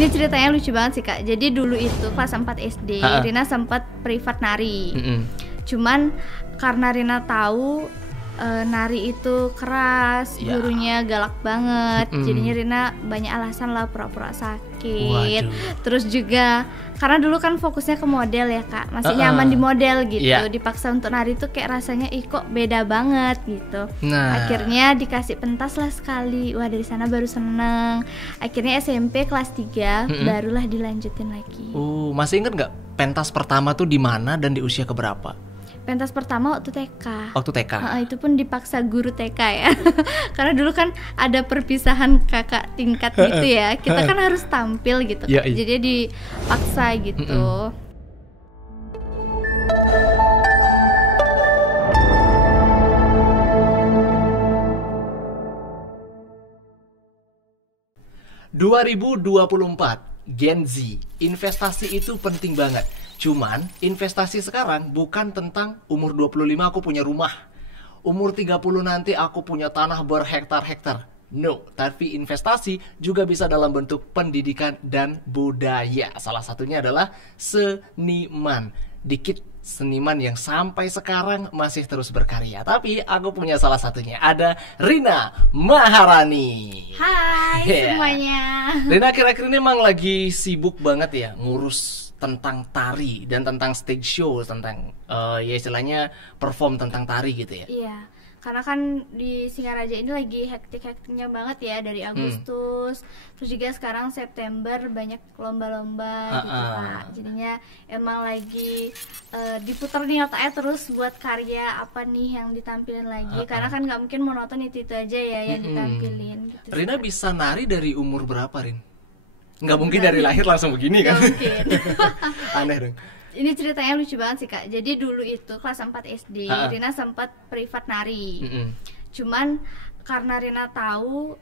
Ini ceritanya lucu banget sih Kak. Jadi dulu itu kelas 4 SD, Rina sempat privat nari. Cuman karena Rina tahu nari itu keras, gurunya galak banget. Jadinya Rina banyak alasan lah pura-pura sakit. Terus juga karena dulu kan fokusnya ke model ya Kak, masih nyaman di model gitu. Dipaksa untuk nari tuh kayak rasanya kok beda banget gitu. Akhirnya dikasih pentas lah sekali. Wah, dari sana baru seneng. Akhirnya SMP kelas 3 barulah dilanjutin lagi. Masih inget nggak pentas pertama tuh di mana dan di usia keberapa? Pentas pertama waktu TK. Waktu TK? Itu pun dipaksa guru TK ya. Karena dulu kan ada perpisahan kakak tingkat gitu ya. Kita kan harus tampil gitu. Jadi dipaksa gitu. Gen Z, investasi itu penting banget. Cuman investasi sekarang bukan tentang umur 25 aku punya rumah, umur 30 nanti aku punya tanah berhektar-hektar. No, tapi investasi juga bisa dalam bentuk pendidikan dan budaya. Salah satunya adalah seniman. Dikit seniman yang sampai sekarang masih terus berkarya. Tapi aku punya salah satunya, ada Rina Maharani. Hai semuanya. Rina akhir-akhir ini emang lagi sibuk banget ya ngurus tentang tari dan tentang stage show, tentang ya istilahnya perform tentang tari gitu ya. Iya, karena kan di Singaraja ini lagi hektik-hektiknya banget ya dari Agustus, terus juga sekarang September banyak lomba-lomba gitu Kak. Jadinya emang lagi diputar nih otaknya terus buat karya apa nih yang ditampilin lagi, karena kan nggak mungkin monoton itu aja ya yang ditampilin. Gitu, Rina bisa nari dari umur berapa, Rin? Nggak mungkin dari lahir langsung begini kan? Mungkin. Aneh dong. Ini ceritanya lucu banget sih Kak. Jadi dulu itu kelas 4 SD, Rina sempat privat nari. Cuman karena Rina tahu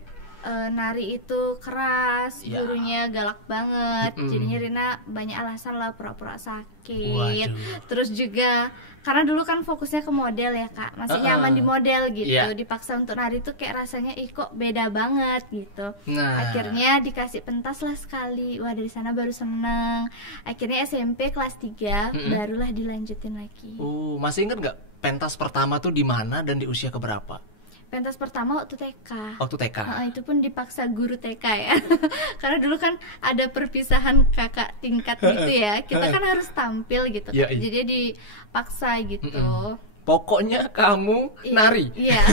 nari itu keras, gurunya galak banget. Jadinya Rina banyak alasan lah pura-pura sakit. Terus juga karena dulu kan fokusnya ke model ya Kak, masih nyaman di model gitu. Dipaksa untuk nari tuh kayak rasanya kok beda banget gitu. Akhirnya dikasih pentas lah sekali. Wah, dari sana baru seneng. Akhirnya SMP kelas 3 barulah dilanjutin lagi. Masih inget nggak pentas pertama tuh di mana dan di usia keberapa? Pentas pertama waktu TK. Waktu TK? Itu pun dipaksa guru TK ya. Karena dulu kan ada perpisahan kakak tingkat gitu ya. Kita kan harus tampil gitu. Jadi dipaksa gitu. Pokoknya kamu nari. Iya.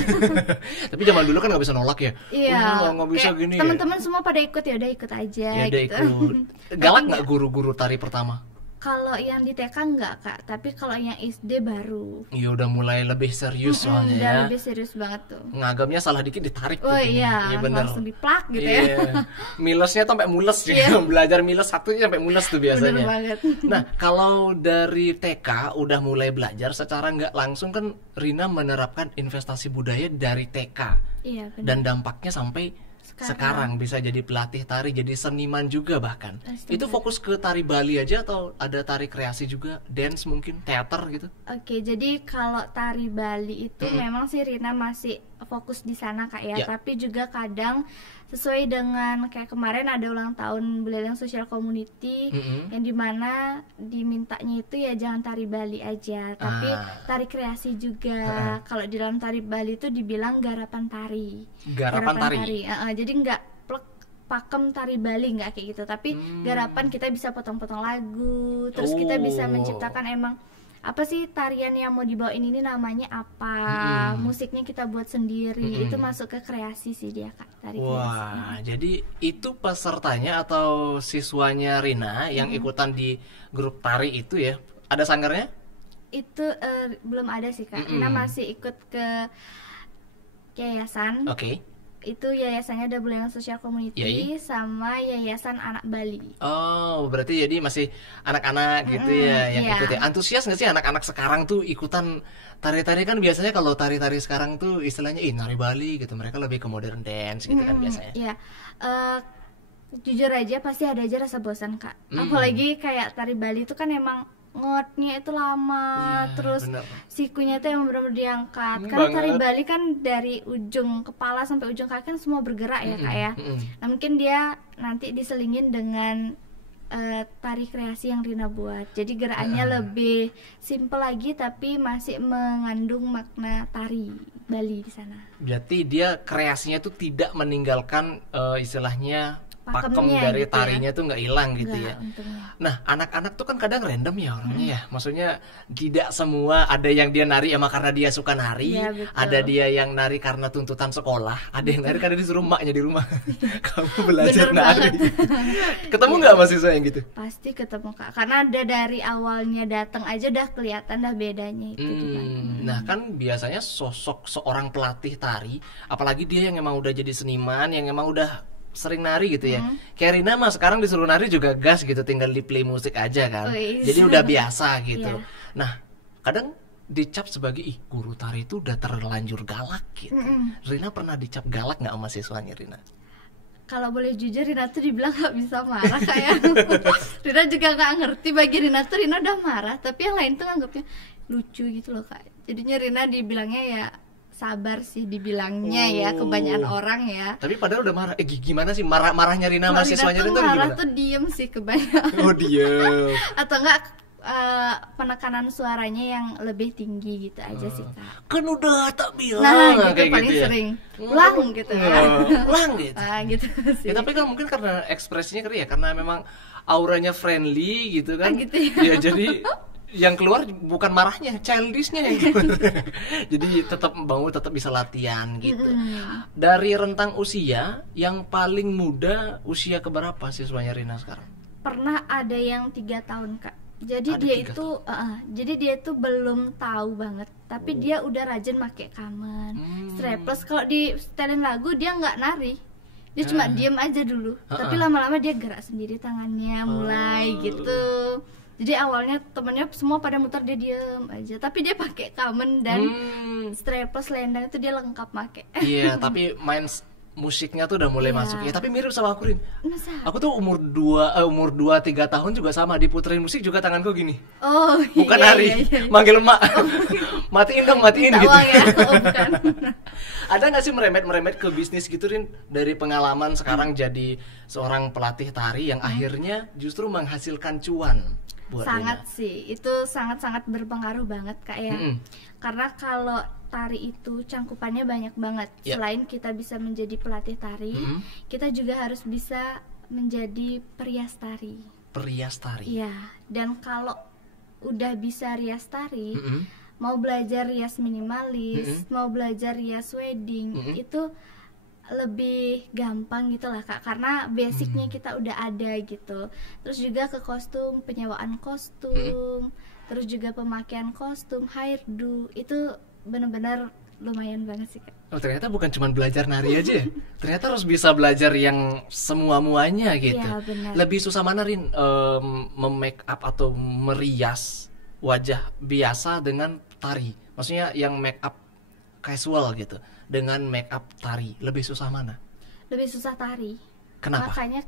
Tapi zaman dulu kan nggak bisa nolak ya. Iya. Nggak bisa gini. Teman-teman semua pada ikut, ya udah ikut aja. Ya udah gitu. ikut. Galak nggak guru-guru tari pertama? Kalau yang di TK enggak Kak, tapi kalau yang SD baru. Iya, udah mulai lebih serius soalnya udah ya. lebih serius banget tuh. Ngagamnya salah dikit ditarik. Oh iya, langsung diplak gitu ya. Milesnya tuh sampai mules gitu. Belajar miles satunya sampai mules tuh biasanya. Bener banget. Nah, kalau dari TK udah mulai belajar secara nggak langsung kan Rina menerapkan investasi budaya dari TK. Iya, bener. Dan dampaknya sampai sekarang bisa jadi pelatih tari, jadi seniman juga bahkan. Itu fokus ke tari Bali aja atau ada tari kreasi juga, dance mungkin, teater gitu? Oke, jadi kalau tari Bali itu memang sih Rina masih fokus di sana Kak ya. Tapi juga kadang sesuai dengan kayak kemarin ada ulang tahun Belalang Social Community yang dimana dimintanya itu ya jangan tari Bali aja, tapi tari kreasi juga. Kalau di dalam tari Bali itu dibilang garapan tari. Garapan tari. Jadi nggak pakem tari Bali, nggak kayak gitu, tapi garapan kita bisa potong-potong lagu, terus kita bisa menciptakan emang apa sih tarian yang mau dibawain ini namanya apa, musiknya kita buat sendiri. Itu masuk ke kreasi sih dia Kak, tari kreasi. Jadi itu pesertanya atau siswanya Rina yang ikutan di grup tari itu ya, ada sanggarnya? Itu belum ada sih Kak. Rina masih ikut ke yayasan. Itu yayasannya ada Belalang Social Community sama Yayasan Anak Bali. Oh, berarti jadi masih anak-anak gitu ya yang ikut ya. Antusias nggak sih anak-anak sekarang tuh ikutan tari-tari? Kan biasanya kalau tari-tari sekarang tuh istilahnya nari Bali gitu, mereka lebih ke modern dance gitu kan biasanya. Iya. Jujur aja pasti ada aja rasa bosan Kak. Apalagi kayak tari Bali itu kan emang ngotnya itu lama, terus bener. sikunya itu yang benar-benar diangkat. Karena Banget. tari Bali kan dari ujung kepala sampai ujung kaki kan semua bergerak ya Kak ya. Nah mungkin dia nanti diselingin dengan tari kreasi yang Rina buat. Jadi gerakannya lebih simple lagi tapi masih mengandung makna tari Bali di sana. Berarti dia kreasinya tuh tidak meninggalkan istilahnya pakem Pakemnya dari gitu tarinya tuh nggak hilang gitu Enggak, ya. untungnya. Nah, anak-anak tuh kan kadang random ya orangnya ya. Maksudnya tidak semua, ada yang dia nari emang karena dia suka nari, Iya, betul. ada dia yang nari karena tuntutan sekolah, ada yang nari karena disuruh emaknya di rumah. Kamu belajar Bener nari. banget. Ketemu nggak mahasiswa yang gitu? Pasti ketemu Kak. Karena ada dari awalnya datang aja udah kelihatan dah bedanya itu gimana. Nah kan biasanya sosok seorang pelatih tari, apalagi dia yang emang udah jadi seniman, yang emang udah sering nari gitu ya. Kayak Rina mah sekarang disuruh nari juga gas gitu, tinggal di play musik aja kan. Wih. Jadi udah biasa gitu. Iya. Nah kadang dicap sebagai guru tari itu udah terlanjur galak gitu. Rina pernah dicap galak nggak sama siswanya Rina? Kalau boleh jujur Rina tuh dibilang gak bisa marah kayak Rina juga gak ngerti. Bagi Rina tuh Rina udah marah, tapi yang lain tuh nganggapnya lucu gitu loh Kak. Jadinya Rina dibilangnya ya sabar sih dibilangnya ya, kebanyakan orang ya. Tapi padahal udah marah. Gimana sih marahnya Rina sama Kalau Rina siswanya tuh Rina marah gimana? tuh diem sih kebanyakan. Oh diem. Atau enggak penekanan suaranya yang lebih tinggi gitu aja sih Kak. Kan udah tak bilang. Nah gitu kayak paling gitu ya. sering ulang gitu kan. Ulang gitu. Gitu sih. Ya tapi kan mungkin karena ekspresinya kali ya, karena memang auranya friendly gitu kan. Gitu ya. Ya jadi yang keluar bukan marahnya, childishnya yang keluar. Jadi tetap bisa latihan gitu. Dari rentang usia yang paling muda usia keberapa siswanya Rina sekarang? Pernah ada yang 3 tahun Kak. Jadi Ada dia 3 itu jadi dia itu belum tahu banget, tapi dia udah rajin pakai kamen, strapless. Kalau di setelin lagu dia nggak nari, dia cuma diem aja dulu. Tapi lama-lama dia gerak sendiri tangannya mulai gitu. Jadi awalnya temennya semua pada muter, dia diem aja, tapi dia pakai kamen dan strapless lendang itu dia lengkap pakai. Iya, tapi main musiknya tuh udah mulai Iya. masuk ya. Tapi mirip sama aku Rin. Masa? Aku tuh umur 2-3 tahun juga sama, diputerin musik juga tanganku gini. Oh, Bukan iya, nari, iya, iya. manggil emak. Matiin dong, matiin Minta gitu. uang ya? Oh, bukan. Ada nggak sih merembet ke bisnis gitu Rin, dari pengalaman sekarang jadi seorang pelatih tari yang akhirnya justru menghasilkan cuan buat Sangat sih, itu sangat-sangat berpengaruh banget Kak ya. Karena kalau tari itu cangkupannya banyak banget. Ya. Selain kita bisa menjadi pelatih tari, kita juga harus bisa menjadi perias tari. Perias tari. Iya, dan kalau udah bisa rias tari, mau belajar rias minimalis, mau belajar rias wedding, itu lebih gampang gitu lah Kak, karena basicnya kita udah ada gitu. Terus juga ke kostum, penyewaan kostum, terus juga pemakaian kostum, hairdo, itu benar-benar lumayan banget sih Kak. Oh, ternyata bukan cuma belajar nari aja ya. Ternyata harus bisa belajar yang semua-muanya gitu. Iya, benar. Lebih susah mana Rin, memake up atau merias wajah biasa dengan tari? Maksudnya yang make up casual gitu dengan make up tari, lebih susah mana? Lebih susah tari. Kenapa? Makanya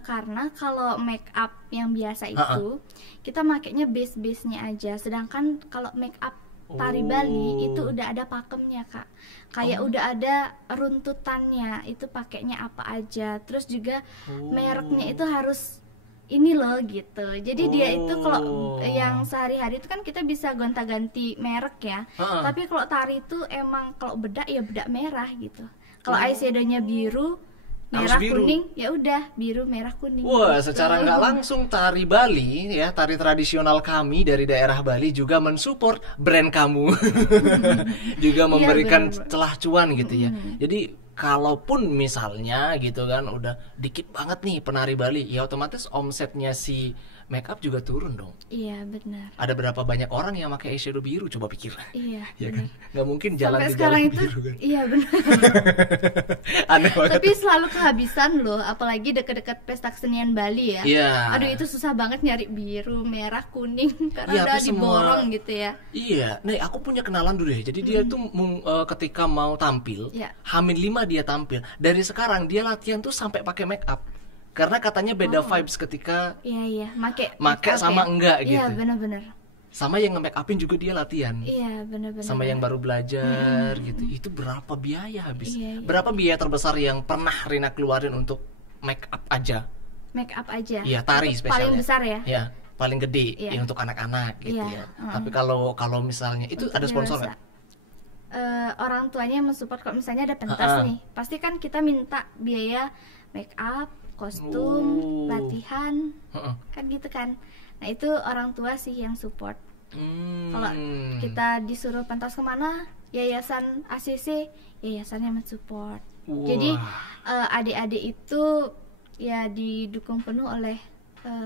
karena kalau make up yang biasa itu kita makainya base-base-nya aja. Sedangkan kalau make up tari Bali itu udah ada pakemnya Kak. Kayak udah ada runtutannya, itu pakainya apa aja. Terus juga mereknya itu harus ini loh gitu. Jadi dia itu kalau yang sehari-hari itu kan kita bisa gonta-ganti merek ya. Tapi kalau tari itu emang kalau bedak ya bedak merah gitu. Kalau eyeshadow-nya biru, merah biru. kuning, ya udah biru merah kuning. Wah, gitu. secara nggak langsung tari Bali ya, tari tradisional kami dari daerah Bali juga mensupport brand kamu. Juga memberikan bener. celah cuan gitu ya. Jadi kalaupun misalnya gitu kan udah dikit banget nih penari Bali, ya otomatis omsetnya si makeup juga turun dong. Iya benar. Ada berapa banyak orang yang pakai eyeshadow biru, coba pikir. Iya. Ya kan? Nggak mungkin jalan Sampai di sekarang jalan itu biru kan. iya benar. Aneh banget. Tapi selalu kehabisan loh, apalagi deket-deket pesta kesenian Bali ya. Iya. Aduh itu susah banget nyari biru, merah, kuning karena Iya, udah tapi diborong gitu ya. Iya, nih aku punya kenalan dulu ya. Jadi dia tuh ketika mau tampil, Iya. H-5 dia tampil. Dari sekarang dia latihan tuh sampai pakai make up. Karena katanya beda vibes ketika Iya, make sama enggak gitu. Iya, benar-benar. Sama yang nge-make upin juga dia latihan. Iya, benar-benar. Sama yang baru belajar gitu. Itu berapa biaya habis? Iya. Berapa biaya terbesar yang pernah Rina keluarin untuk make up aja? Make up aja. Iya, tari Itu spesialnya. paling besar ya? Iya, paling gede Iya. ya untuk anak-anak gitu Iya, ya. Tapi kalau misalnya itu Untuk ada sponsor dewasa. nggak? Orang tuanya yang mensupport. Kalau misalnya ada pentas nih, pasti kan kita minta biaya make up, kostum, Oh. latihan, Heeh. kan gitu kan. Nah itu orang tua sih yang support. Kalau Hmm. kita disuruh pentas kemana, yayasan ACC, yayasan yang mensupport. Wah. Jadi adik-adik itu ya didukung penuh oleh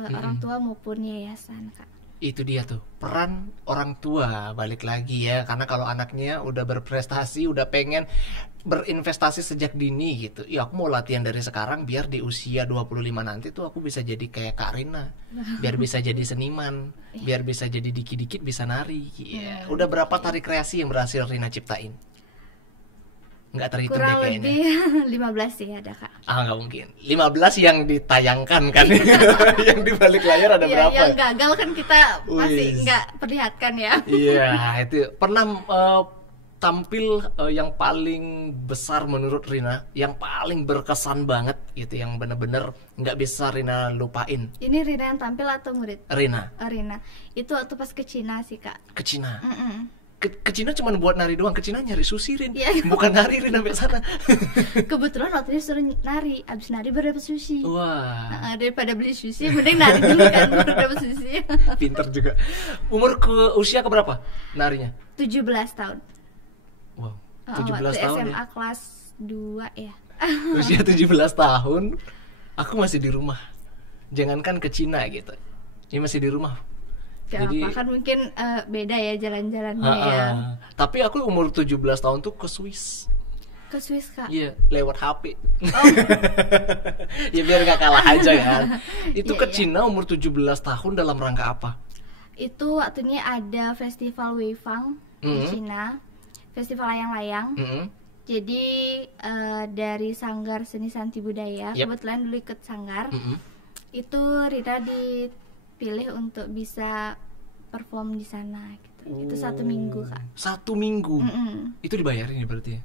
orang tua maupun yayasan, Kak. Itu dia tuh peran orang tua, balik lagi ya, karena kalau anaknya udah berprestasi, udah pengen berinvestasi sejak dini gitu, ya aku mau latihan dari sekarang biar di usia 25 nanti tuh aku bisa jadi kayak Kak Rina, biar bisa jadi seniman, biar bisa jadi dikit-dikit bisa nari. Iya. Udah berapa tari kreasi yang berhasil Rina ciptain? Nggak terhitung deh Kurang kayaknya. lebih 15 sih ada, Kak. Nggak mungkin 15 yang ditayangkan kan. Yang di balik layar ada Iya, berapa? yang gagal kan kita masih Wis. nggak perlihatkan ya. Iya, itu pernah tampil yang paling besar menurut Rina, yang paling berkesan banget gitu, yang bener-bener nggak bisa Rina lupain. Ini Rina yang tampil atau murid? Rina Rina. Itu waktu pas ke Cina sih, Kak. ke Cina. Mm-mm. Ke Cina cuma buat nari doang. Ke Cina nyari sushi, Rin. Iya. Bukan nari, Rin, sampai sana. Kebetulan waktu itu suruh nari, abis nari baru dapet sushi. Wah, Daripada beli sushi, mending nari dulu kan baru dapet sushi. pinter juga. Usia keberapa narinya? 17 tahun. Wow, Waktu 17 tahun SMA ya. kelas 2 ya. Usia 17 tahun, aku masih di rumah. Jangankan ke Cina gitu, ini masih di rumah. Gak Jadi- apa kan mungkin beda ya jalan-jalannya Ha-ha. ya. Tapi aku umur 17 tahun tuh ke Swiss. Ke Swiss, Kak. Iya, lewat HP. Ya biar gak kalah aja kan. Itu Iya, ke iya. Cina umur 17 tahun dalam rangka apa? Itu waktunya ada festival Weifang di Cina, festival layang-layang. Mm-mm. Jadi dari Sanggar Seni Santi Budaya, Yep. kebetulan dulu ikut Sanggar, Mm-mm. itu Rina dipilih untuk bisa perform di sana gitu. Itu 1 minggu, Kak. 1 minggu. Mm-mm. Itu dibayarin ya berarti ya?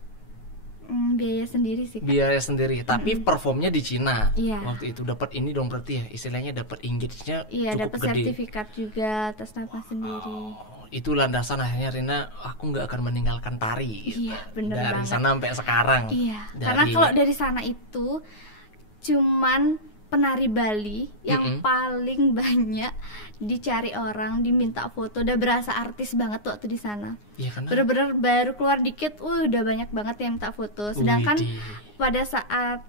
Biaya sendiri sih, Kak. Biaya sendiri, tapi performnya di Cina. Iya. Waktu itu dapat ini dong berarti ya, istilahnya dapat engagement-nya Iya, cukup dapat gede. sertifikat juga atas nama sendiri. Oh, itu landasan akhirnya Rina, aku nggak akan meninggalkan tari gitu. Iya, bener dari banget. sana sampai sekarang. Iya, karena kalau dari sana itu cuman penari Bali yang paling banyak dicari orang, diminta foto, udah berasa artis banget waktu di sana. Iya karena Bener-bener baru keluar dikit, udah banyak banget yang minta foto. Sedangkan Widih. pada saat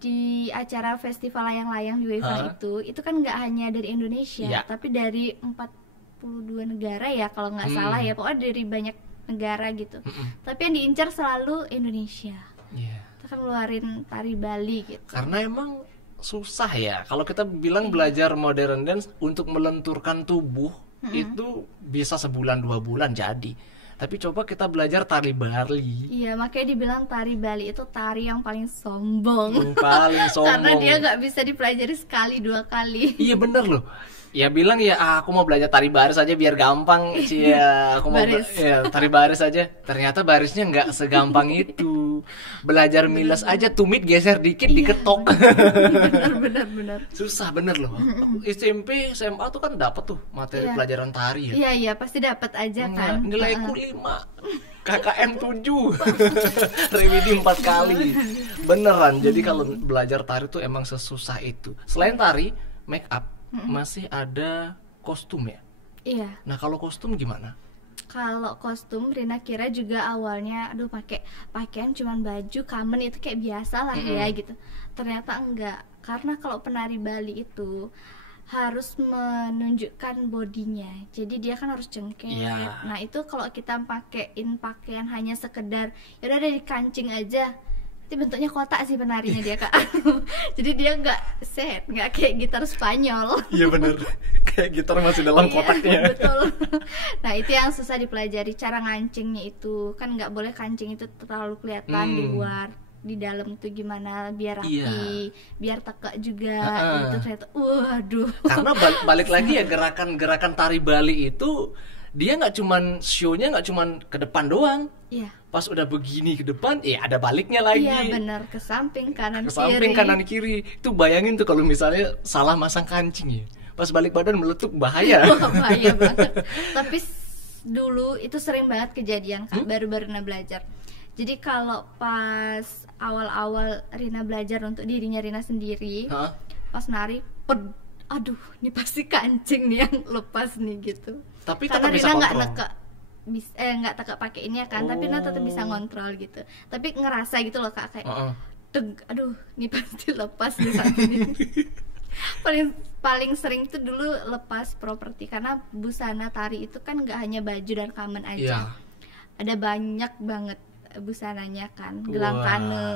di acara festival layang-layang di Weifang itu kan nggak hanya dari Indonesia, Ya. tapi dari 42 negara ya kalau nggak salah ya, pokoknya dari banyak negara gitu. Tapi yang diincar selalu Indonesia. Iya. Kita kan ngeluarin tari Bali gitu. Karena emang susah ya. Kalau kita bilang belajar modern dance untuk melenturkan tubuh itu bisa sebulan 2 bulan jadi. Tapi coba kita belajar tari Bali. Iya, makanya dibilang tari Bali itu tari yang paling sombong. Yang paling sombong. Karena dia nggak bisa dipelajari sekali 2 kali. Iya bener loh. Ya bilang ya aku mau belajar tari baris aja biar gampang. Cia, aku mau Baris. ya, tari baris aja. Ternyata barisnya nggak segampang itu. Belajar miles aja, tumit geser dikit diketok. Benar. Susah bener loh. SMP, SMA tuh kan dapat tuh materi Iya. pelajaran tari ya. Iya, pasti dapat aja kan. Nilaiku 5, KKM 7, remedi 4 kali. Beneran. Jadi kalau belajar tari tuh emang sesusah itu. Selain tari, make up masih ada kostum ya. Iya. Nah kalau kostum gimana? Kalau kostum Rina kira juga awalnya aduh pakai pakaian cuman baju kamen itu kayak biasa lah ya gitu. Ternyata enggak. Karena kalau penari Bali itu harus menunjukkan bodinya. Jadi dia kan harus cengkeh. Iya. Nah, itu kalau kita pakein pakaian hanya sekedar ya udah dari kancing aja. Itu bentuknya kotak sih penarinya dia, Kak. Jadi dia nggak set, nggak kayak gitar Spanyol. Iya bener. Kayak gitar masih dalam Iya, kotaknya. betul. Nah itu yang susah dipelajari, cara ngancingnya itu kan nggak boleh kancing itu terlalu kelihatan di luar. di dalam tuh gimana biar rapi, Iya. biar tekak juga Heeh. gitu ternyata. Waduh. Karena balik lagi ya, gerakan-gerakan tari Bali itu dia nggak cuman show-nya nggak cuman ke depan doang. Iya. Pas udah begini ke depan, ada baliknya lagi. Iya benar, ke samping kanan Ke samping kiri. kanan kiri. Itu bayangin tuh kalau misalnya salah masang kancing ya. Pas balik badan meletup, bahaya. Wah, bahaya banget. Tapi dulu itu sering banget kejadian Kak, baru-baru Rina belajar. Jadi kalau pas awal-awal Rina belajar untuk dirinya Rina sendiri, Hah? pas nari, aduh, ini pasti kancing nih yang lepas nih gitu. Tapi Karena tetap bisa Rina nggak kontrol. neka, nggak teka pakai ini ya kan, tapi Rina tetap bisa ngontrol gitu. Tapi ngerasa gitu loh Kak, kayak Heeh. aduh, ini pasti lepas di saat ini. paling sering tuh dulu lepas properti, karena busana tari itu kan nggak hanya baju dan kamen Iya. aja, ada banyak banget busananya kan, gelang Wah. kane,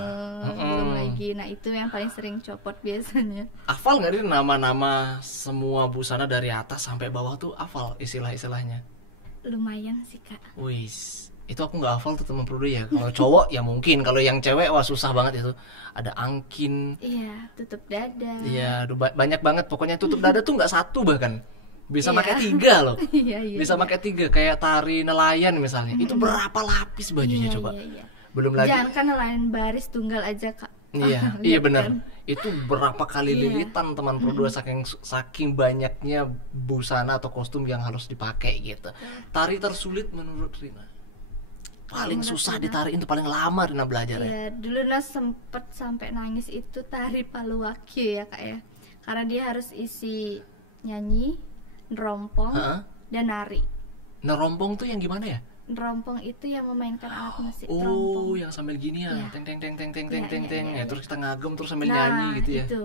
Mm-mm. belum lagi. Nah itu yang paling sering copot biasanya. Hafal nggak nih nama-nama semua busana dari atas sampai bawah tuh, hafal istilah-istilahnya? Lumayan sih Kak. Wis, itu aku nggak hafal tuh teman Prudo ya. Kalau cowok ya mungkin, kalau yang cewek wah susah banget itu. Ada angkin, Iya, tutup dada. iya, aduh, banyak banget. Pokoknya tutup dada tuh nggak satu bahkan, bisa Iya. pakai 3 loh. Iya, iya. Bisa pakai 3, kayak tari nelayan misalnya. Itu berapa lapis bajunya Iya, coba? iya, iya. Belum lagi. Jangan kan lain baris tunggal aja Kak. Iya, Lihat iya benar. kan? Itu berapa kali Iya. lilitan teman Prudo, saking banyaknya busana atau kostum yang harus dipakai gitu. Tari tersulit menurut Rina, paling Menurut susah Rina, ditari itu, paling lama Rina belajar ya. Ya, dulu Nas sempet sampai nangis itu tari Paluwakyu ya Kak ya. Karena dia harus isi nyanyi, nerompong, Heeh. dan nari. Nerompong tuh yang gimana ya? Nerompong itu yang memainkan alat musik Oh, terompong. yang sambil gini ya, Iya. teng teng teng teng teng Iya, teng teng iya, teng iya, ya, iya. terus kita ngagem terus sambil Nah, nyanyi gitu ya. itu.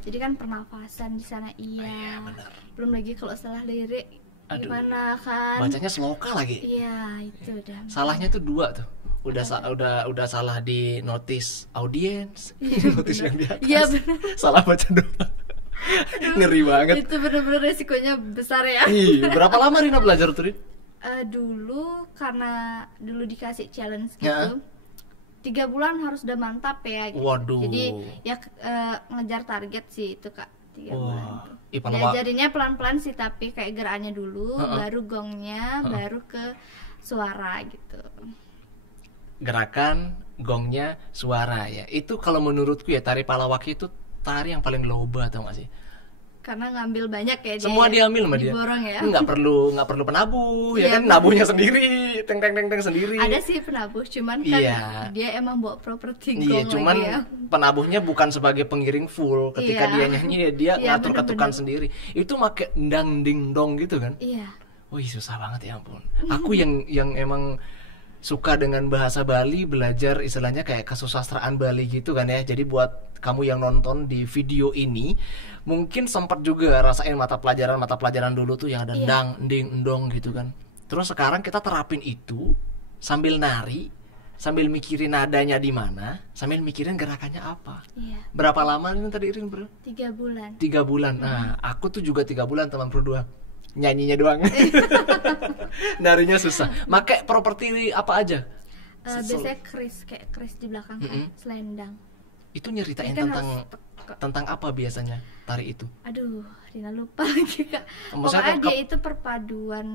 Jadi kan pernafasan di sana iya. benar. Belum lagi kalau salah lirik Aduh. gimana kan? Bacanya sloka lagi. Iya, itu udah. Salahnya tuh 2 tuh. Udah salah di notice audience, notice yang di atas. Iya, benar. Salah baca doang. Ngeri banget. Itu benar-benar resikonya besar ya. Ih, berapa lama Rina belajar tuh, Rin? Dulu karena dulu dikasih challenge Ya. gitu, 3 bulan harus udah mantap ya gitu. Waduh. Jadi ya ngejar target sih itu Kak, 3 bulan Wah, tuh. ih, panama- Diajarinnya pelan-pelan sih, tapi kayak gerakannya dulu, Heeh. baru gongnya, baru ke suara gitu. Gerakan, gongnya, suara ya. Itu kalau menurutku ya, tari Palawaki itu tari yang paling loba, tau gak sih? Karena ngambil banyak ya Semua diambil sama dia. diborong ya. Nggak perlu penabuh, ya Iya, kan? bener. Nabuhnya sendiri, teng teng teng teng sendiri. Ada sih penabuh, cuman kan Iya. dia emang bawa properti Iya, gong cuman lagi ya. penabuhnya bukan sebagai pengiring full. Ketika Iya. dia nyanyi, dia Iya, ngatur bener-bener. ketukan sendiri. Itu make dang ding dong gitu kan? Iya. Wih, susah banget ya ampun. Aku yang emang suka dengan bahasa Bali, belajar istilahnya kayak kesusastraan Bali gitu kan ya. Jadi buat kamu yang nonton di video ini, mungkin sempat juga rasain mata pelajaran dulu tuh yang ada Iya. dang, ding, endong gitu kan. Terus sekarang kita terapin itu sambil nari, sambil mikirin nadanya di mana, sambil mikirin gerakannya apa. Iya. Berapa lama ini tadi Irin, bro? 3 bulan. 3 bulan. Nah, aku tuh juga 3 bulan teman berdua. Nyanyinya doang. Narinya susah. Make properti apa aja? Biasanya keris, kayak keris di belakang kan, selendang. Itu nyeritain Ini kan tentang harus teka. tentang apa biasanya tari itu? Aduh, Rina lupa lagi Kak. Maksudnya Pokoknya kan dia itu perpaduan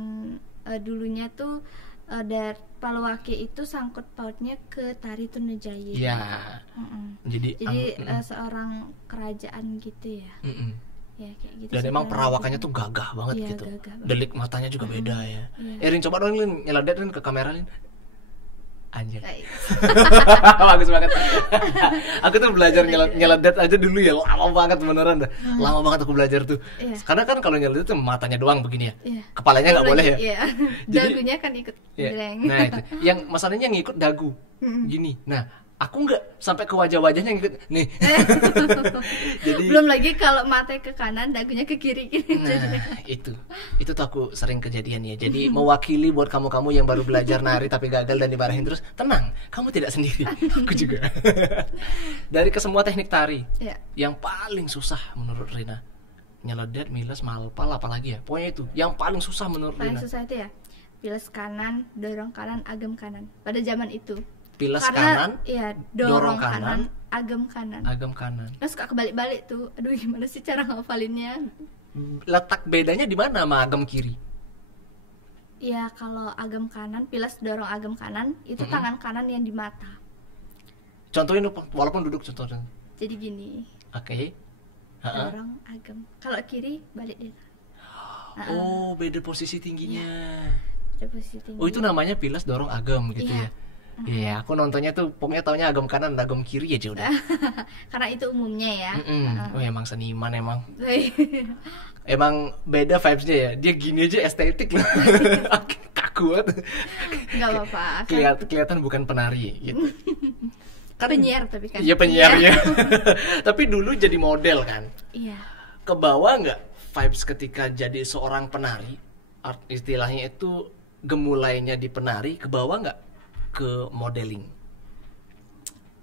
dulunya tuh dari Paluwaki itu sangkut pautnya ke tari Tunajaya. Ya. Mm-mm. Jadi Jadi seorang kerajaan gitu ya. Ya kayak gitu. dan sih emang kurang perawakannya lebihnya. tuh gagah banget Iya, gitu. gagah banget. Delik matanya juga beda ya. Iya. Rin, coba dong Lin, nyeledet Lin ke kamera Lin. Anjir. Baik. Bagus banget. Aku tuh belajar nyeledet aja dulu ya, lama banget beneran dah. Lama banget aku belajar tuh. Iya. Karena kan kalau nyeledet tuh matanya doang begini ya. Iya. Kepalanya nggak boleh ya. Iya. Jadi- Dagunya kan ikut Iya. geleng. Nah itu, yang masalahnya yang ngikut dagu, gini. Nah, aku nggak sampai ke wajah-wajahnya ngikut. Nih. Jadi, Belum lagi kalau matanya ke kanan, dagunya ke kiri. nah itu tuh aku sering kejadian ya. Jadi mewakili buat kamu-kamu yang baru belajar nari tapi gagal dan dimarahin terus, tenang, kamu tidak sendiri. Aku juga. Dari kesemua teknik tari, Iya. yang paling susah menurut Rina, nyeledet, miles, malpal, apalagi ya. Pokoknya itu, yang paling susah menurut Paling Rina. susah itu ya, bilas kanan, dorong kanan, agem kanan. Pada zaman itu. pilas Karena kanan, iya dorong dorong kanan, agem kanan. agem kanan. Nah, suka kebalik-balik tuh. Aduh, gimana sih cara ngafalinnya? Letak bedanya di mana sama agem kiri? Ya, kalau agem kanan, pilas dorong agem kanan, itu tangan kanan yang di mata. Contohin walaupun duduk contohnya. Jadi gini, Oke. Ha-ha. dorong agem. Kalau kiri balik dia. Oh, beda posisi tingginya. Ada posisi tinggi. Oh, itu namanya pilas dorong agem gitu Iya. ya. Iya, aku nontonnya tuh pokoknya taunya agem kanan, agem kiri aja udah. Karena itu umumnya ya. Oh, emang seniman emang. Emang beda vibes-nya ya. Dia gini aja estetik loh. Kaku banget. Nggak apa-apa. Kelihatan bukan penari gitu. Kan Penyiar tapi kan. Iya, penyiar ya. Tapi dulu jadi model kan. Iya. Kebawa nggak vibes ketika jadi seorang penari? Istilahnya itu gemulainya di penari, kebawa nggak ke modeling?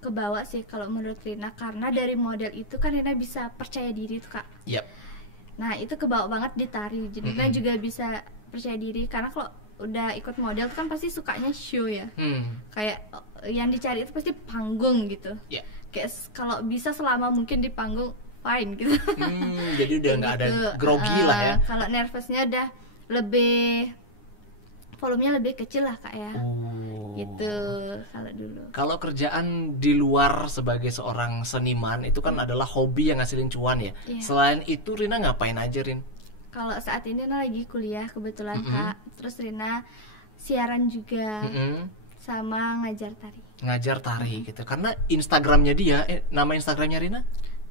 Kebawa sih kalau menurut Rina, karena dari model itu kan Rina bisa percaya diri tuh Kak. Yap. Nah, itu kebawa banget di tari. Jadi Rina juga bisa percaya diri karena kalau udah ikut model tuh kan pasti sukanya show ya. Kayak yang dicari itu pasti panggung gitu. Ya. Kayak kalau bisa selama mungkin di panggung fine gitu. Jadi udah nggak ada Gitu. grogi lah ya. Kalau nervousnya udah lebih volumenya lebih kecil lah Kak ya. Gitu kalau dulu. Kalau kerjaan di luar sebagai seorang seniman itu kan adalah hobi yang ngasilin cuan ya. Iya. Selain itu Rina ngapain aja, Rin? Kalau saat ini Rina lagi kuliah kebetulan Kak. Terus Rina siaran juga sama ngajar tari. Ngajar tari gitu. Karena Instagramnya dia, nama Instagramnya Rina?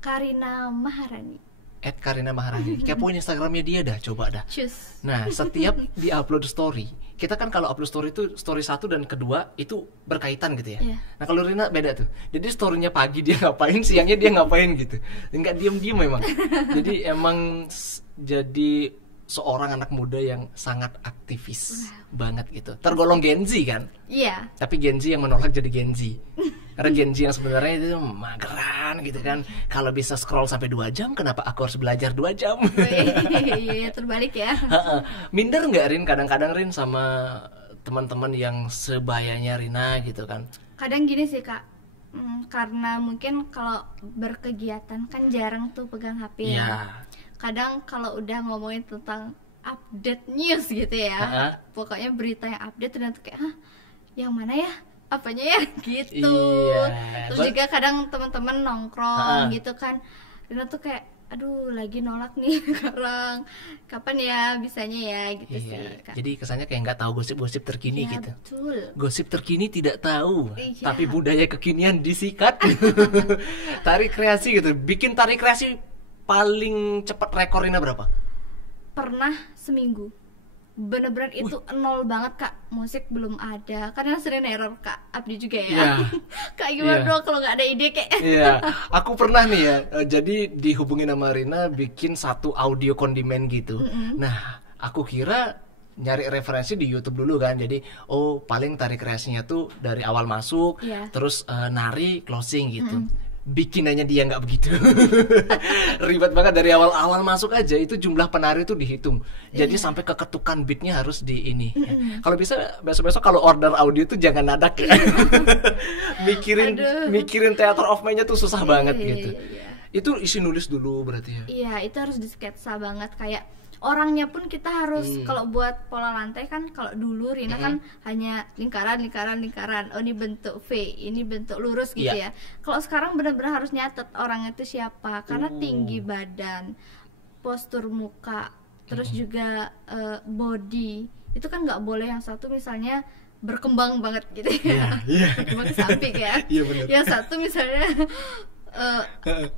Karina Maharani. @Karina Maharani. Kepoin Instagramnya dia dah, coba dah. Cus. Nah, setiap di upload story, kita kan kalau upload story itu story 1 dan kedua itu berkaitan gitu ya. Iya. Nah, kalau Rina beda tuh. Jadi storynya pagi dia ngapain, siangnya dia ngapain gitu. Enggak diem-diem memang. Jadi emang jadi seorang anak muda yang sangat aktivis banget gitu. Tergolong Gen Z kan? Iya. Tapi Gen Z yang menolak jadi Gen Z. Karena Gen Z yang sebenarnya itu mageran gitu kan. Kalau bisa scroll sampai 2 jam, kenapa aku harus belajar 2 jam? Iya, terbalik ya. Minder nggak Rin kadang-kadang Rin sama teman-teman yang sebayanya Rina gitu kan? Kadang gini sih Kak, karena mungkin kalau berkegiatan kan jarang tuh pegang HP ya. Iya. Kadang kalau udah ngomongin tentang update news gitu ya, pokoknya berita yang update ternyata kayak, hah, yang mana ya? Apanya ya? Gitu. Iya. Terus juga kadang teman-teman nongkrong gitu kan, Rina tuh kayak, aduh lagi nolak nih sekarang, kapan ya bisanya ya gitu Iya. sih Kak. Jadi kesannya kayak nggak tahu gosip-gosip terkini Iya, gitu. betul. Gosip terkini tidak tahu, Iya. tapi budaya kekinian disikat. Tari kreasi gitu. Bikin tari kreasi paling cepat rekor Rina berapa? Pernah seminggu. Bener-bener itu nol banget Kak, musik belum ada karena sering error Kak, Abdi juga ya. Iya. Kak gimana Iya. dong kalau nggak ada ide kayak. Iya, aku pernah nih ya. Jadi dihubungin sama Rina bikin satu audio kondimen gitu. Nah, aku kira nyari referensi di YouTube dulu kan. Jadi, oh paling tari kreasinya tuh dari awal masuk, Iya. terus nari closing gitu. Bikinannya dia nggak begitu. Ribet banget dari awal masuk aja itu jumlah penari itu dihitung. Jadi sampai keketukan beatnya harus di ini. Kalau bisa besok-besok kalau order audio tuh jangan nadak ya. mikirin theater of May-nya tuh susah banget gitu. Iya. Itu isi nulis dulu berarti ya. Iya, itu harus disketsa banget kayak orangnya pun kita harus kalau buat pola lantai kan kalau dulu Rina kan hanya lingkaran. Oh ini bentuk V, ini bentuk lurus gitu Iya. ya. Kalau sekarang benar-benar harus nyatet orang itu siapa karena tinggi badan, postur muka, terus juga body. Itu kan nggak boleh yang satu misalnya berkembang banget gitu ya. Berkembang ke samping ya. Iya, benar. Yang satu misalnya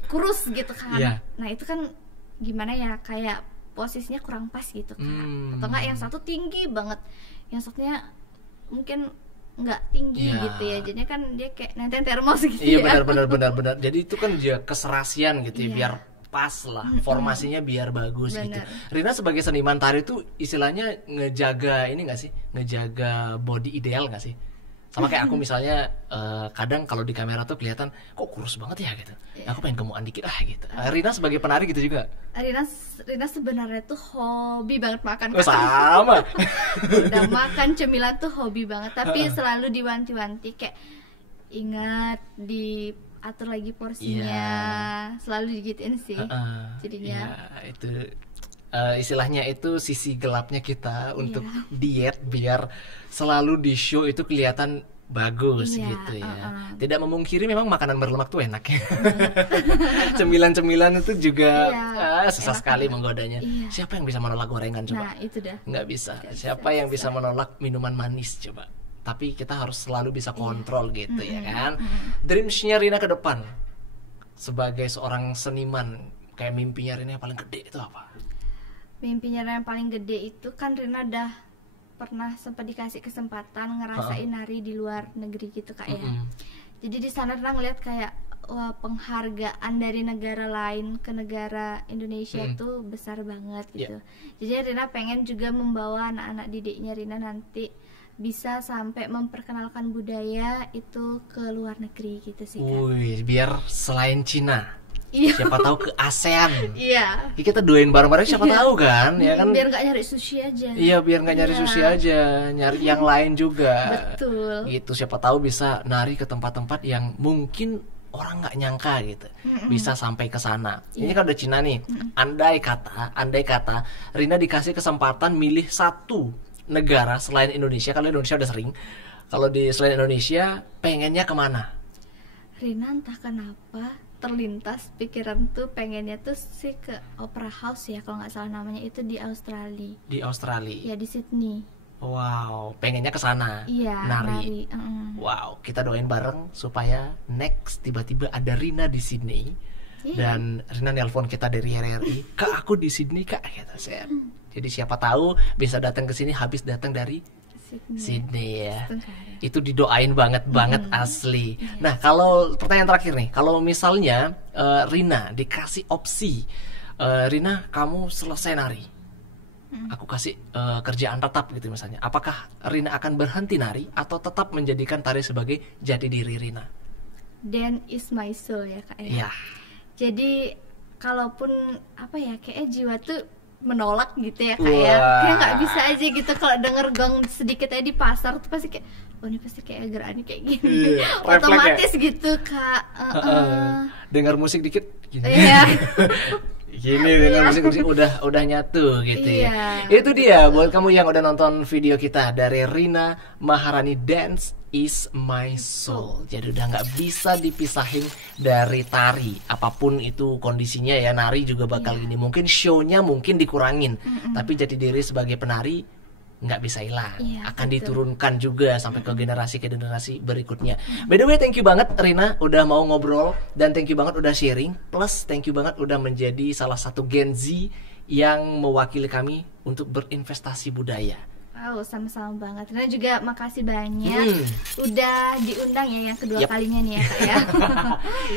kurus gitu kan. Iya. Nah, itu kan gimana ya kayak posisinya kurang pas gitu kan. Atau enggak yang satu tinggi banget, yang satunya mungkin nggak tinggi Iya. gitu ya, jadinya kan dia kayak nenten termos gitu Iya, ya. benar. Jadi itu kan dia keserasian gitu ya, Iya. biar pas lah, formasinya biar bagus gitu. Benar. Rina sebagai seniman tari itu istilahnya ngejaga ini nggak sih? Ngejaga body ideal nggak sih? Sama kayak aku misalnya kadang kalau di kamera tuh kelihatan kok kurus banget ya gitu. Aku pengen gemukan dikit gitu. Rina sebagai penari gitu juga. Rina sebenarnya tuh hobi banget makan. Oh, sama. Udah makan cemilan tuh hobi banget, tapi selalu diwanti-wanti kayak ingat diatur lagi porsinya, selalu digituin sih jadinya. Itu istilahnya itu sisi gelapnya kita untuk diet biar selalu di show itu kelihatan bagus gitu ya. Tidak memungkiri memang makanan berlemak tuh enak ya. Cemilan-cemilan itu juga susah sekali menggodanya. Siapa yang bisa menolak gorengan coba? Nah, itu dah. Nggak bisa. Siapa yang bisa menolak minuman manis coba? Tapi kita harus selalu bisa kontrol gitu ya kan. Dreams-nya Rina ke depan sebagai seorang seniman, kayak mimpinya Rina yang paling gede itu apa? Mimpinya Rina yang paling gede itu kan Rina udah pernah sempat dikasih kesempatan ngerasain nari di luar negeri gitu Kak ya. Jadi di sana Rina ngeliat kayak wah, penghargaan dari negara lain ke negara Indonesia tuh besar banget gitu. Jadi Rina pengen juga membawa anak-anak didiknya Rina nanti bisa sampai memperkenalkan budaya itu ke luar negeri gitu sih Kak. Biar selain Cina, siapa tahu ke ASEAN. Kita doain bareng-bareng siapa tahu kan, ya kan. Biar nggak nyari sushi aja. Iya, biar nggak nyari sushi aja, nyari yang lain juga. Betul. Gitu, siapa tahu bisa nari ke tempat-tempat yang mungkin orang nggak nyangka gitu, bisa sampai ke sana. Ini kan udah Cina nih. Andai kata Rina dikasih kesempatan milih satu negara selain Indonesia, kalau Indonesia udah sering. Kalau di selain Indonesia, pengennya kemana? Rina entah kenapa terlintas pikiran tuh pengennya tuh sih ke Opera House ya, kalau nggak salah namanya, itu di Australia. Di Australia? Ya, di Sydney. Wow, pengennya ke sana. Nari. Wow, kita doain bareng supaya next tiba-tiba ada Rina di Sydney. Dan Rina nelpon kita dari RRI, "Kak, aku di Sydney, Kak," gitu saya. Jadi siapa tahu bisa datang ke sini habis datang dari Sydney ya. Itu didoain banget asli. Nah, kalau pertanyaan terakhir nih, kalau misalnya Rina dikasih opsi, Rina kamu selesai nari, aku kasih kerjaan tetap gitu misalnya, apakah Rina akan berhenti nari atau tetap menjadikan tari sebagai jati diri Rina? Dan is my soul ya Kak ya. Jadi kalaupun apa ya, kayak jiwa tuh menolak gitu ya Kak ya. Kayak nggak bisa aja gitu kalau denger gong sedikit aja di pasar tuh pasti kayak, oh ini pasti kayak gerakannya kayak gini. Otomatis gitu Kak. Dengar musik dikit gini. Gini dengan musik udah nyatu gitu ya. Itu dia buat kamu yang udah nonton video kita dari Rina Maharani, Dance is my soul. Jadi udah nggak bisa dipisahin dari tari, apapun itu kondisinya ya. Nari juga bakal gini, mungkin show-nya mungkin dikurangin, tapi jati diri sebagai penari nggak bisa hilang, akan diturunkan juga sampai ke generasi berikutnya. By the way, thank you banget Rina udah mau ngobrol, dan thank you banget udah sharing, plus thank you banget udah menjadi salah satu Gen Z yang mewakili kami untuk berinvestasi budaya. Wow, sama-sama banget. Rina juga makasih banyak udah diundang ya yang kedua kalinya nih ya Kak ya.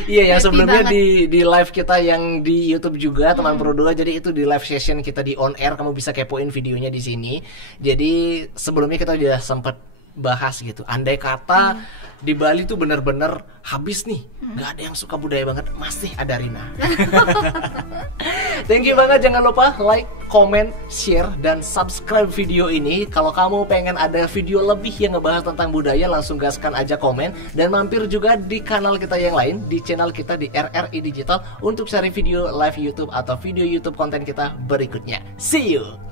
Iya ya, sebelumnya di live kita yang di YouTube juga teman Pro 2. Jadi itu di live session kita di on air, kamu bisa kepoin videonya di sini. Jadi sebelumnya kita udah sempat bahas gitu, andai kata di Bali tuh bener-bener habis nih, nggak ada yang suka budaya banget, masih ada Rina. Thank you banget, jangan lupa like, comment, share, dan subscribe video ini. Kalau kamu pengen ada video lebih yang ngebahas tentang budaya, langsung gaskan aja komen, dan mampir juga di kanal kita yang lain, di channel kita di RRI Digital untuk cari video live YouTube atau video YouTube konten kita berikutnya. See you!